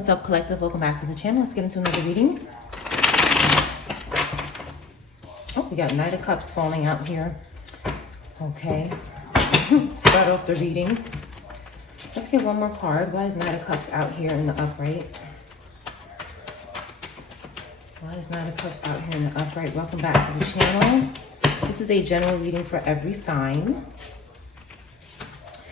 What's up, collective? Welcome back to the channel. Let's get into another reading. Oh, we got Knight of Cups falling out here. Okay. Start off the reading. Let's get one more card. Why is Knight of Cups out here in the upright? Why is Knight of Cups out here in the upright? Welcome back to the channel. This is a general reading for every sign.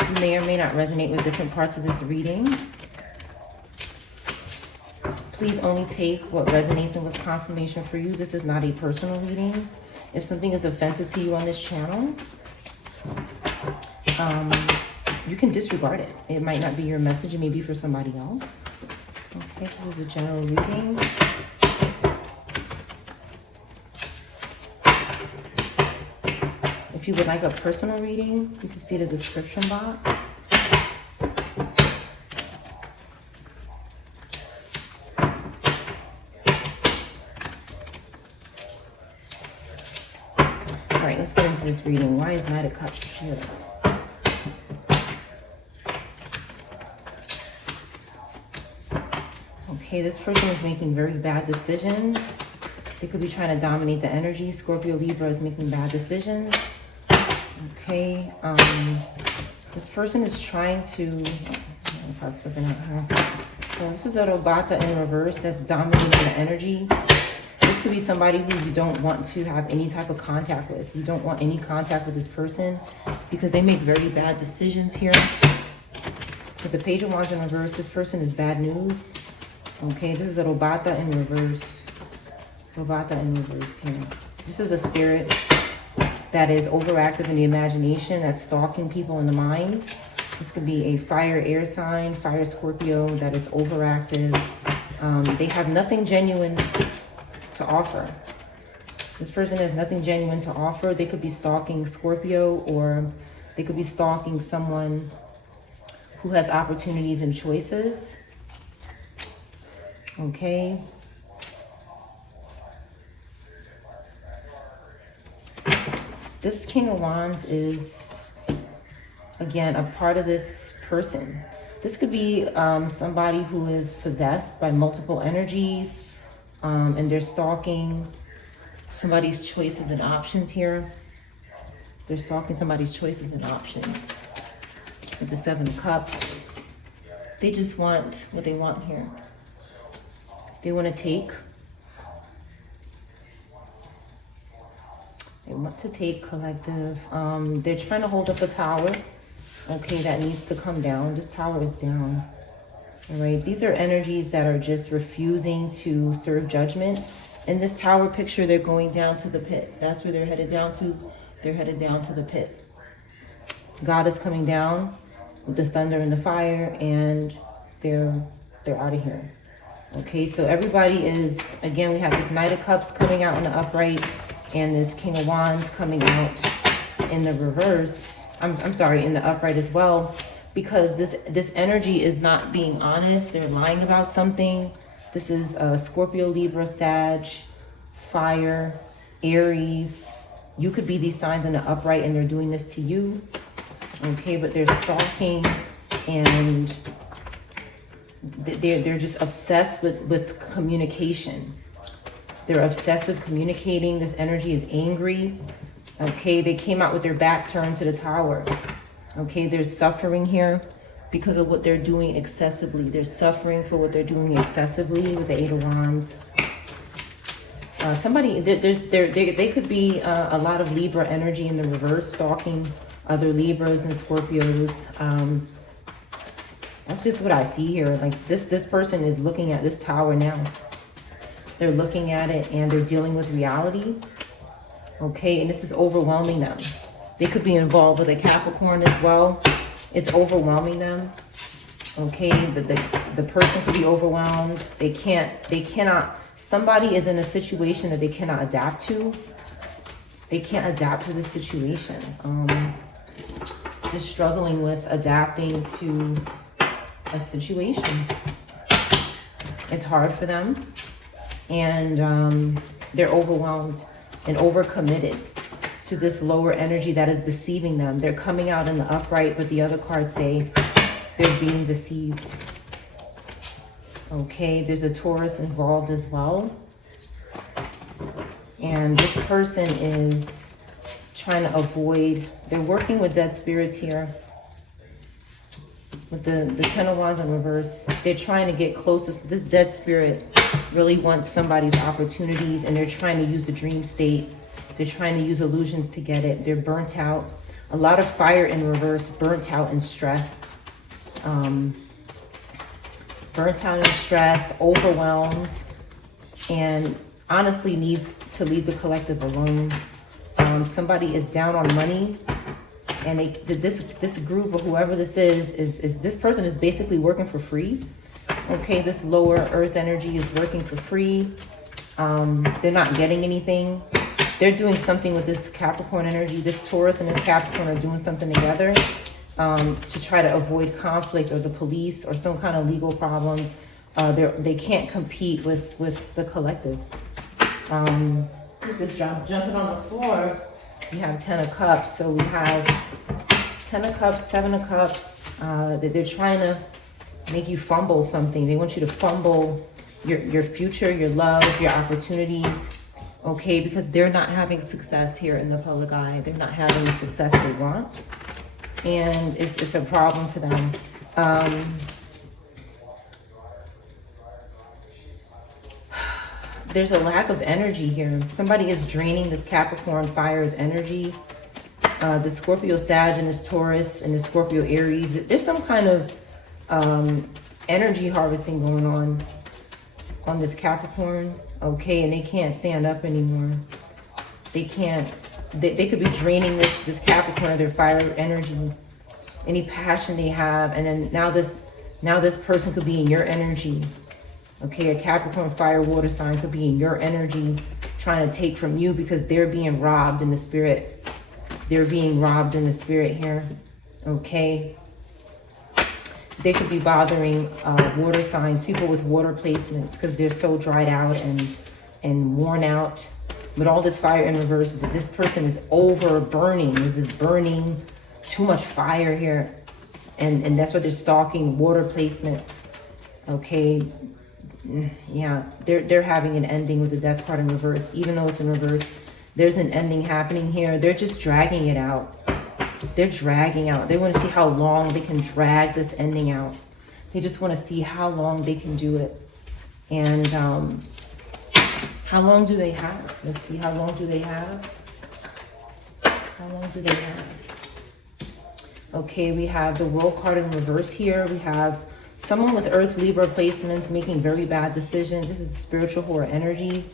You may or may not resonate with different parts of this reading. Please only take what resonates and was confirmation for you. This is not a personal reading. If something is offensive to you on this channel, you can disregard it. It might not be your message. It may be for somebody else. Okay, this is a general reading. If you would like a personal reading, you can see the description box. All right, let's get into this reading. Why is Knight of Cups here? Okay, this person is making very bad decisions. They could be trying to dominate the energy. Scorpio, Libra is making bad decisions. Okay, this person is trying to, so this is a Robata in reverse that's dominating the energy. This could be somebody who you don't want to have any type of contact with. You don't want any contact with this person because they make very bad decisions here. With the Page of Wands in reverse, this person is bad news. Okay, this is a Robata in reverse. Robata in reverse here. This is a spirit that is overactive in the imagination, that's stalking people in the mind. This could be a fire air sign, fire Scorpio that is overactive. They have nothing genuine to offer. This person has nothing genuine to offer. They could be stalking Scorpio, or they could be stalking someone who has opportunities and choices. Okay. This King of Wands is, again, a part of this person. This could be somebody who is possessed by multiple energies, and they're stalking somebody's choices and options here. They're stalking somebody's choices and options. With the Seven of Cups, they just want what they want here. They want to take. They want to take collective. They're trying to hold up a tower, okay, that needs to come down. This tower is down. All right, these are energies that are just refusing to serve judgment. In this tower picture, they're going down to the pit. That's where they're headed down to. They're headed down to the pit. God is coming down with the thunder and the fire, and they're out of here. Okay, so everybody is, again, we have this Knight of Cups coming out in the upright, and this King of Wands coming out in the reverse. I'm sorry, in the upright as well, because this energy is not being honest. They're lying about something. This is Scorpio, Libra, Sag, Fire, Aries. You could be these signs in the upright, and they're doing this to you. Okay, but they're stalking, and they're just obsessed with communication. They're obsessed with communicating. This energy is angry. Okay, they came out with their back turned to the tower. Okay, there's suffering here because of what they're doing excessively. They're suffering for what they're doing excessively with the Eight of Wands. They could be a lot of Libra energy in the reverse, stalking other Libras and Scorpios. That's just what I see here. Like this person is looking at this tower now. They're looking at it and they're dealing with reality. Okay, and this is overwhelming them. They could be involved with a Capricorn as well. It's overwhelming them. Okay, the person could be overwhelmed. They cannot, somebody is in a situation that they cannot adapt to. They can't adapt to the situation. They're struggling with adapting to a situation. It's hard for them. And they're overwhelmed and overcommitted to this lower energy that is deceiving them. They're coming out in the upright, but the other cards say they're being deceived. Okay, there's a Taurus involved as well. And this person is trying to avoid, they're working with dead spirits here. With the Ten of Wands in reverse, they're trying to get closest. This dead spirit really wants somebody's opportunities, and they're trying to use the dream state. They're trying to use illusions to get it. They're burnt out. A lot of fire in reverse, burnt out and stressed. Burnt out and stressed, overwhelmed, and honestly needs to leave the collective alone. Somebody is down on money, and this group or whoever this is this person is basically working for free. Okay, this lower earth energy is working for free. They're not getting anything. They're doing something with this Capricorn energy. This Taurus and this Capricorn are doing something together to try to avoid conflict or the police or some kind of legal problems. They can't compete with the collective. Who's this jumping on the floor? We have 10 of Cups. So we have 10 of Cups, 7 of Cups. They're trying to make you fumble something. They want you to fumble your future, your love, your opportunities. Okay, because they're not having success here in the public eye. They're not having the success they want. And it's a problem for them. There's a lack of energy here. Somebody is draining this Capricorn fire's energy. The Scorpio Sag and this Taurus and the Scorpio Aries. There's some kind of energy harvesting going on this Capricorn. Okay, and they can't stand up anymore. They can't. They could be draining this Capricorn of their fire energy, any passion they have, and then now this person could be in your energy. Okay, a Capricorn fire water sign could be in your energy, trying to take from you because they're being robbed in the spirit. They're being robbed in the spirit here. Okay, they could be bothering water signs, people with water placements, because they're so dried out and worn out. With all this fire in reverse, this person is over burning. There's this burning, too much fire here. And that's what they're stalking, water placements. Okay. Yeah, they're having an ending with the Death card in reverse. Even though it's in reverse, there's an ending happening here. They're just dragging it out. They're dragging out. They want to see how long they can drag this ending out. They just want to see how long they can do it. And how long do they have? Let's see, how long do they have? How long do they have? Okay, we have the World card in reverse here. We have someone with Earth Libra placements making very bad decisions. This is spiritual horror energy.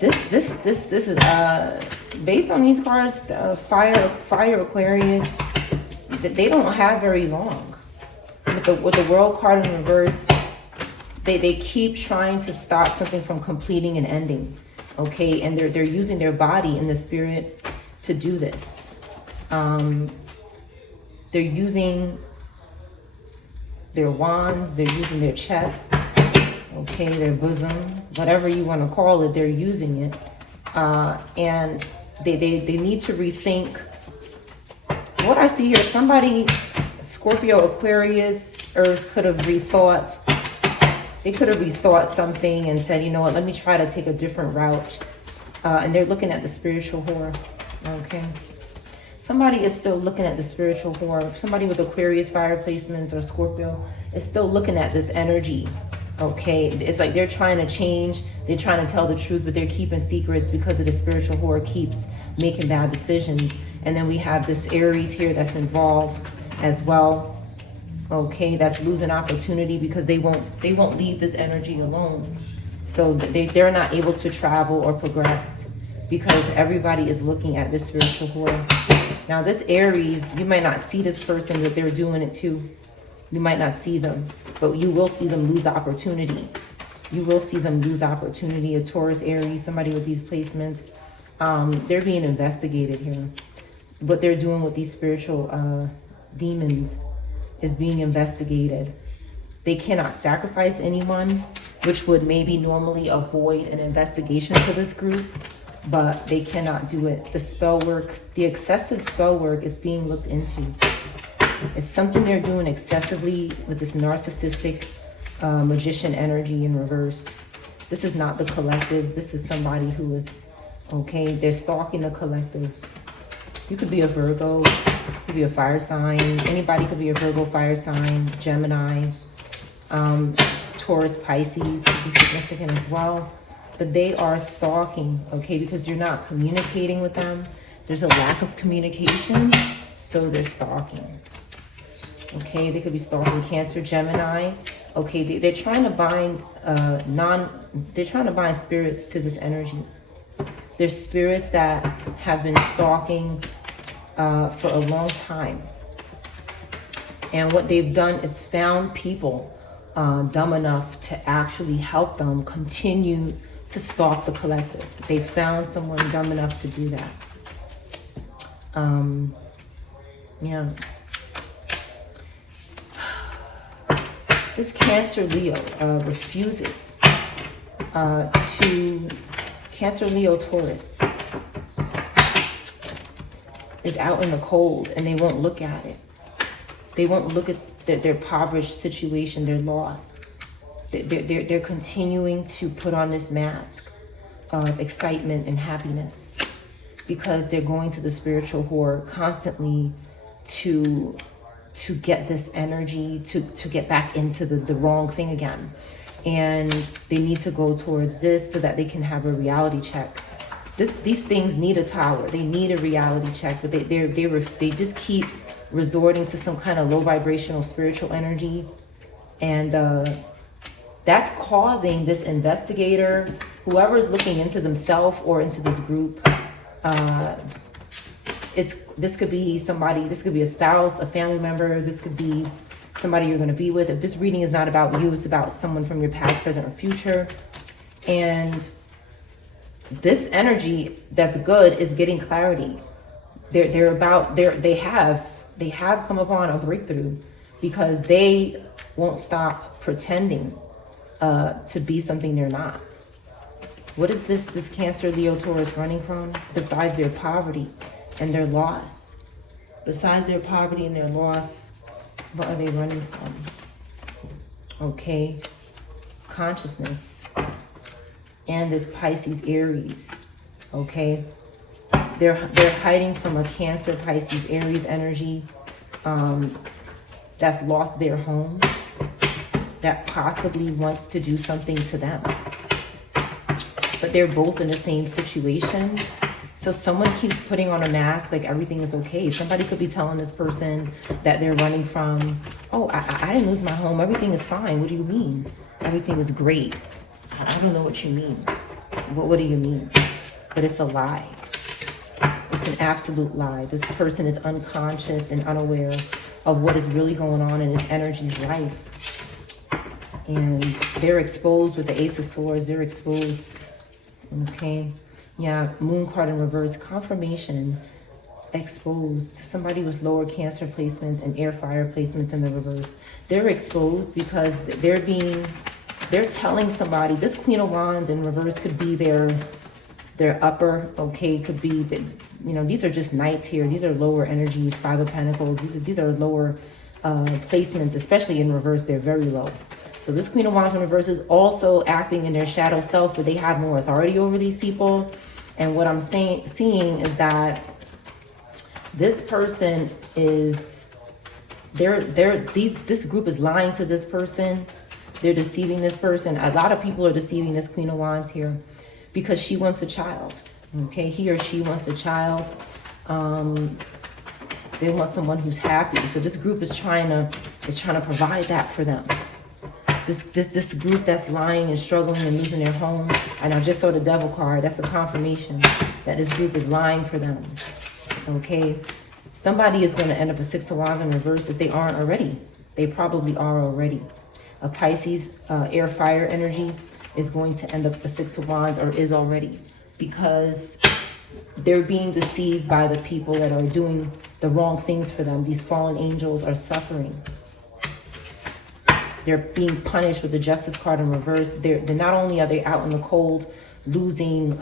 This is based on these cards. Fire Aquarius. They don't have very long. With the World card in reverse, they keep trying to stop something from completing and ending. Okay, and they're using their body and the spirit to do this. They're using their wands, they're using their chest, okay, their bosom, whatever you want to call it, they're using it. And they need to rethink. What I see here, somebody, Scorpio, Aquarius, Earth could have rethought. They could have rethought something and said, you know what, let me try to take a different route. And they're looking at the spiritual horror, okay? Somebody is still looking at the spiritual horror. Somebody with Aquarius fire placements or Scorpio is still looking at this energy, okay? It's like they're trying to change. They're trying to tell the truth, but they're keeping secrets because of the spiritual horror keeps making bad decisions. And then we have this Aries here that's involved as well, okay? That's losing opportunity because they won't leave this energy alone. So they're not able to travel or progress because everybody is looking at this spiritual horror. Now this Aries, you might not see this person, but they're doing it too. You might not see them, but you will see them lose opportunity. You will see them lose opportunity. A Taurus, Aries, somebody with these placements, they're being investigated here. What they're doing with these spiritual demons is being investigated. They cannot sacrifice anyone, which would maybe normally avoid an investigation for this group. But they cannot do it. The spell work, the excessive spell work is being looked into. It's something they're doing excessively with this narcissistic magician energy in reverse. This is not the collective. This is somebody who is, okay, they're stalking the collective. You could be a Virgo, you could be a fire sign. Anybody could be a Virgo, fire sign, Gemini, Taurus, Pisces could be significant as well. But they are stalking, okay, because you're not communicating with them. There's a lack of communication, so they're stalking. Okay, they could be stalking Cancer, Gemini. Okay, they're trying to bind they're trying to bind spirits to this energy. There's spirits that have been stalking for a long time. And what they've done is found people dumb enough to actually help them continue to stalk the collective. They found someone dumb enough to do that. Yeah. This Cancer Leo refuses to, Cancer Leo Taurus is out in the cold and they won't look at it. They won't look at their impoverished situation, their loss. They're continuing to put on this mask of excitement and happiness because they're going to the spiritual whore constantly to get this energy, to get back into the wrong thing again. And they need to go towards this so that they can have a reality check. These things need a tower. They need a reality check, but they just keep resorting to some kind of low vibrational spiritual energy. And that's causing this investigator, whoever is looking into themselves or into this group, this could be somebody, this could be a spouse, a family member, this could be somebody you're going to be with. If this reading is not about you, it's about someone from your past, present, or future. And this energy that's good is getting clarity. They have come upon a breakthrough because they won't stop pretending to be something they're not. What is this Cancer Leo Taurus running from besides their poverty and their loss? Besides their poverty and their loss, what are they running from? Okay, consciousness and this Pisces Aries. Okay, they're hiding from a Cancer, Pisces, Aries energy that's lost their home, that possibly wants to do something to them. But they're both in the same situation. So someone keeps putting on a mask like everything is okay. Somebody could be telling this person that they're running from, oh, I didn't lose my home. Everything is fine. What do you mean? Everything is great. I don't know what you mean. What do you mean? But it's a lie. It's an absolute lie. This person is unconscious and unaware of what is really going on in this energy's life. And they're exposed with the Ace of Swords. They're exposed. Okay. Yeah, Moon card in reverse, confirmation, exposed. Somebody with lower Cancer placements and air fire placements in the reverse. They're exposed because they're telling somebody, this Queen of Wands in reverse could be their upper, okay, could be, these are just knights here. These are lower energies, Five of Pentacles. These are lower placements, especially in reverse, they're very low. So this Queen of Wands in reverse is also acting in their shadow self, but they have more authority over these people. And what I'm seeing is that this person is, this group is lying to this person. They're deceiving this person. A lot of people are deceiving this Queen of Wands here because she wants a child. Okay, he or she wants a child. They want someone who's happy. So this group is trying to provide that for them. This group that's lying and struggling and losing their home, and I just saw the Devil card. That's a confirmation that this group is lying for them. Okay, somebody is going to end up a Six of Wands in reverse if they aren't already. They probably are already. A Pisces air fire energy is going to end up a Six of Wands, or is already, because they're being deceived by the people that are doing the wrong things for them. These fallen angels are suffering. They're being punished with the Justice card in reverse. They're not only are they out in the cold, losing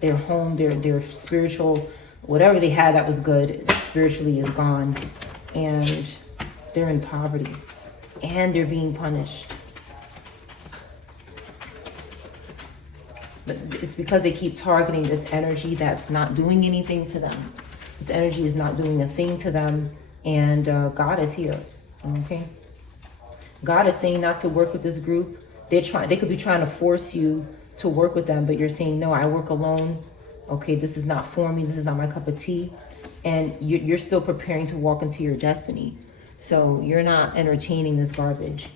their home, their spiritual, whatever they had that was good, spiritually is gone. And They're in poverty and they're being punished. But it's because they keep targeting this energy that's not doing anything to them. This energy is not doing a thing to them. And God is here, okay? God is saying not to work with this group. They could be trying to force you to work with them, but you're saying, no, I work alone. Okay, this is not for me. This is not my cup of tea. And you're still preparing to walk into your destiny. So you're not entertaining this garbage.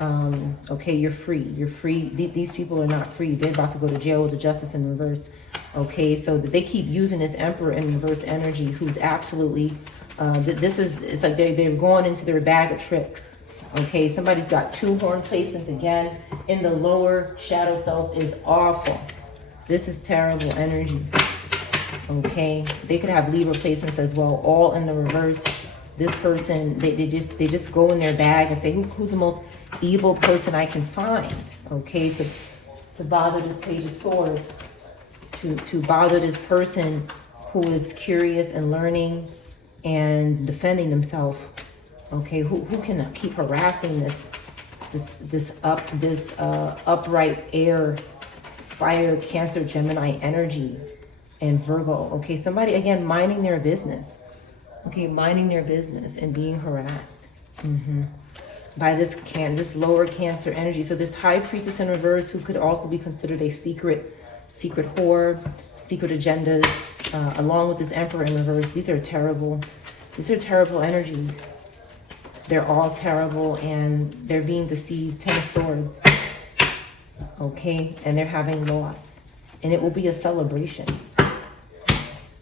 Okay, you're free. You're free. These people are not free. They're about to go to jail with the justice in reverse. Okay, so they keep using this emperor in reverse energy, who's absolutely, it's like they're going into their bag of tricks. Okay, somebody's got 2 horn placements again in the lower shadow self is awful. This is terrible energy. Okay, they could have Libra placements as well, all in the reverse. This person, they just go in their bag and say, who's the most evil person I can find? Okay, to bother this Page of Swords, to bother this person who is curious and learning and defending themselves. Okay, who can keep harassing this upright air, fire, Cancer, Gemini energy, and Virgo. Okay, somebody again minding their business. Okay, minding their business and being harassed by this lower Cancer energy. So this High Priestess in reverse, who could also be considered a secret whore, secret agendas, along with this Emperor in reverse. These are terrible. These are terrible energies. They're all terrible, and they're being deceived. 10 of Swords. Okay, and they're having loss, and it will be a celebration.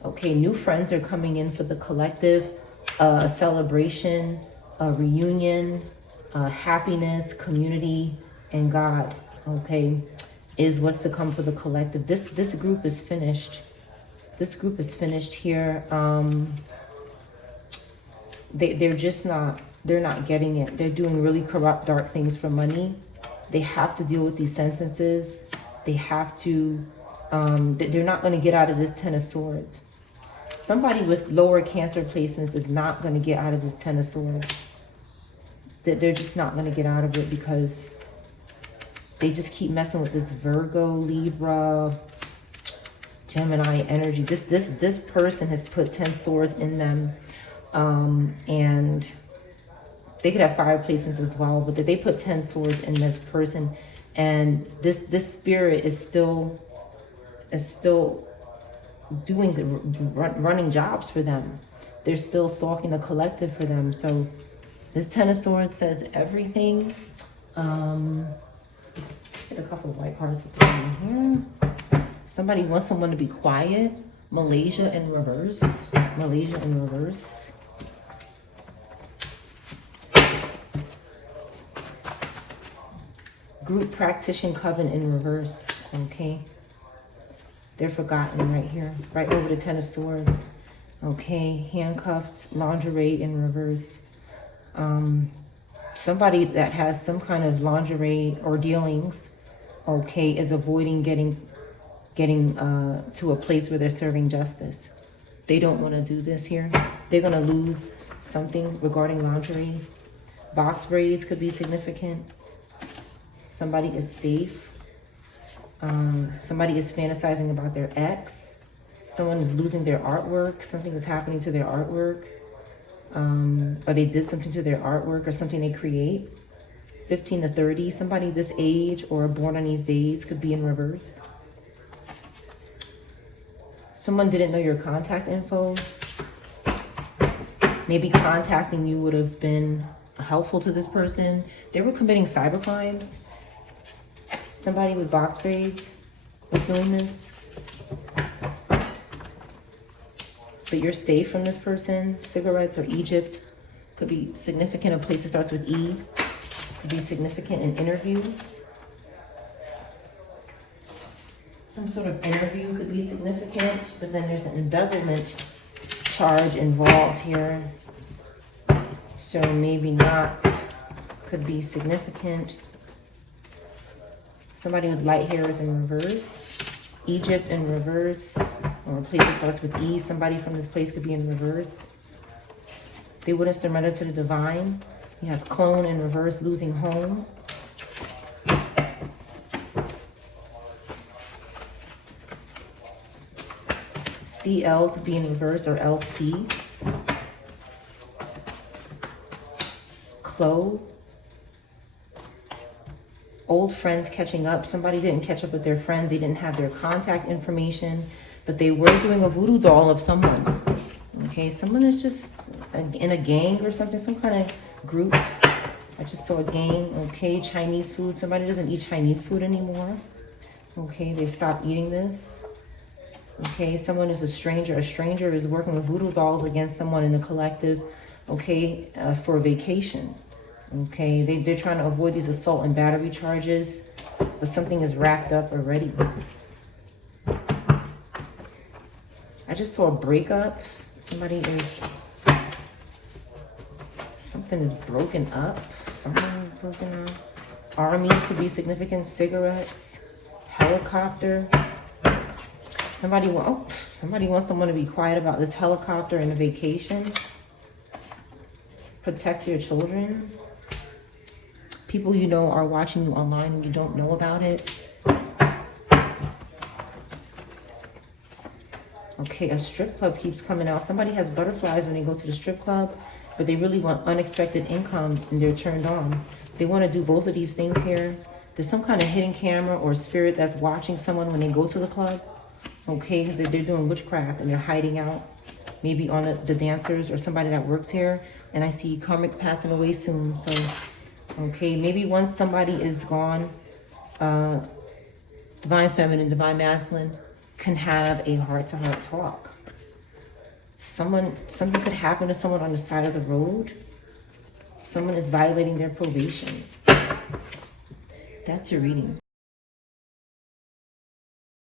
Okay, new friends are coming in for the collective, a celebration, a reunion, happiness, community, and God, okay, is what's to come for the collective. This group is finished. This group is finished here. They're not getting it. They're doing really corrupt, dark things for money. They have to deal with these sentences. They have to, they're not going to get out of this 10 of Swords. Somebody with lower Cancer placements is not going to get out of this 10 of Swords. They're just not going to get out of it because they just keep messing with this Virgo, Libra, Gemini energy. This person has put 10 swords in them, and they could have fire placements as well, but they put 10 swords in this person, and this spirit is still doing the running jobs for them. They're still stalking the collective for them. So this 10 of Swords says everything. Get a couple of white cards to throw in here. Somebody wants someone to be quiet. Malaysia in reverse. Malaysia in reverse. Group Practitioner Coven in reverse. Okay. They're forgotten right here. Right over the 10 of Swords. Okay. Handcuffs. Lingerie in reverse. Somebody that has some kind of lingerie or dealings, okay, is avoiding getting to a place where they're serving justice. They don't want to do this here. They're going to lose something regarding lingerie. Box braids could be significant. Somebody is safe. Somebody is fantasizing about their ex. Someone is losing their artwork. Something is happening to their artwork. Or they did something to their artwork or something they create. 15 to 30. Somebody this age or born on these days could be in reverse. Someone didn't know your contact info. Maybe contacting you would have been helpful to this person. They were committing cyber crimes. Somebody with box braids was doing this. But you're safe from this person. Cigarettes or Egypt could be significant. A place that starts with E could be significant. An interview. Some sort of interview could be significant, but then there's an embezzlement charge involved here. So maybe not. Could be significant. Somebody with light hair is in reverse. Egypt in reverse. Or a place that starts with E. Somebody from this place could be in reverse. They wouldn't surrender to the divine. You have clone in reverse, losing home. CL could be in reverse, or LC. Clove. Old friends catching up. Somebody didn't catch up with their friends. They didn't have their contact information, but they were doing a voodoo doll of someone. Okay, someone is just in a gang or something, some kind of group. I just saw a gang. Okay, Chinese food. Somebody doesn't eat Chinese food anymore. Okay, they've stopped eating this. Okay, someone is a stranger. A stranger is working with voodoo dolls against someone in the collective, okay, for a vacation. Okay, they're trying to avoid these assault and battery charges, but something is racked up already. I just saw a breakup. Something is broken up. Someone broken up. Army could be significant. Cigarettes. Helicopter. Somebody wants someone to be quiet about this helicopter and a vacation. Protect your children. People you know are watching you online and you don't know about it. Okay, a strip club keeps coming out. Somebody has butterflies when they go to the strip club, but they really want unexpected income and they're turned on. They want to do both of these things here. There's some kind of hidden camera or spirit that's watching someone when they go to the club. Okay, because they're doing witchcraft and they're hiding out. Maybe on the dancers or somebody that works here. And I see karmic passing away soon. So, okay, maybe once somebody is gone, divine feminine, divine masculine can have a heart-to-heart talk. Something could happen to someone on the side of the road. Someone is violating their probation. That's your reading.